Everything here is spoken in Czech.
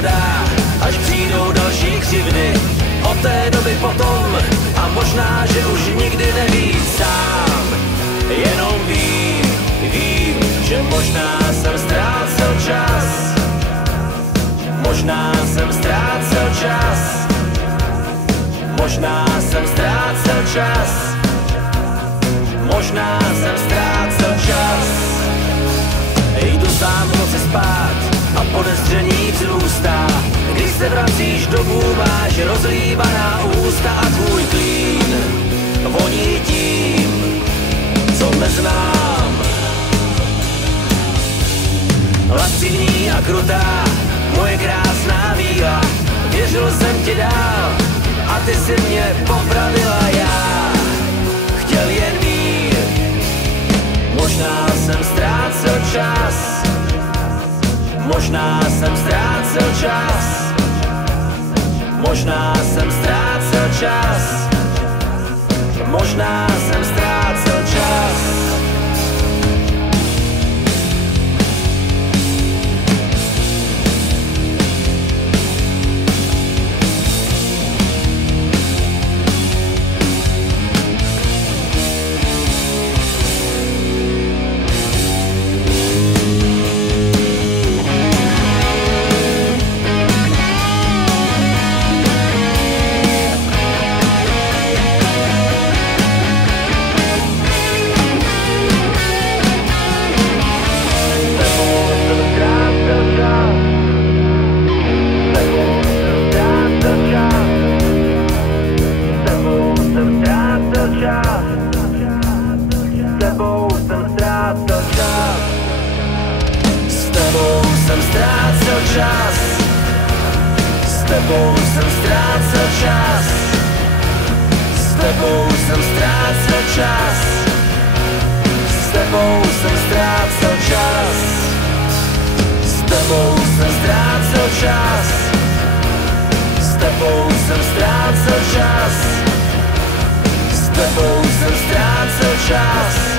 někdo dá, až přijdou další křivdy. Od té doby potom a možná, že už nikdy nevíc sám. Jenom vím, že možná jsem ztrácel čas. Možná jsem ztrácel čas. Možná jsem ztrácel čas. Možná jsem ztrácel čas. Jdu sám v noci spát a podezření vzrůstá. Když se vracíš domů, máš rozlíbaná ústa a tvůj klín voní tím, co neznám. Lascivní a krutá, moje krásná víla, věřil jsem ti dál a ty si mě popravila. Já chtěl jen mír, možná jsem ztrácel čas. Možná jsem ztrácel čas. Možná jsem ztrácel čas. Možná jsem ztrácel čas. S tebou jsem ztrácel čas.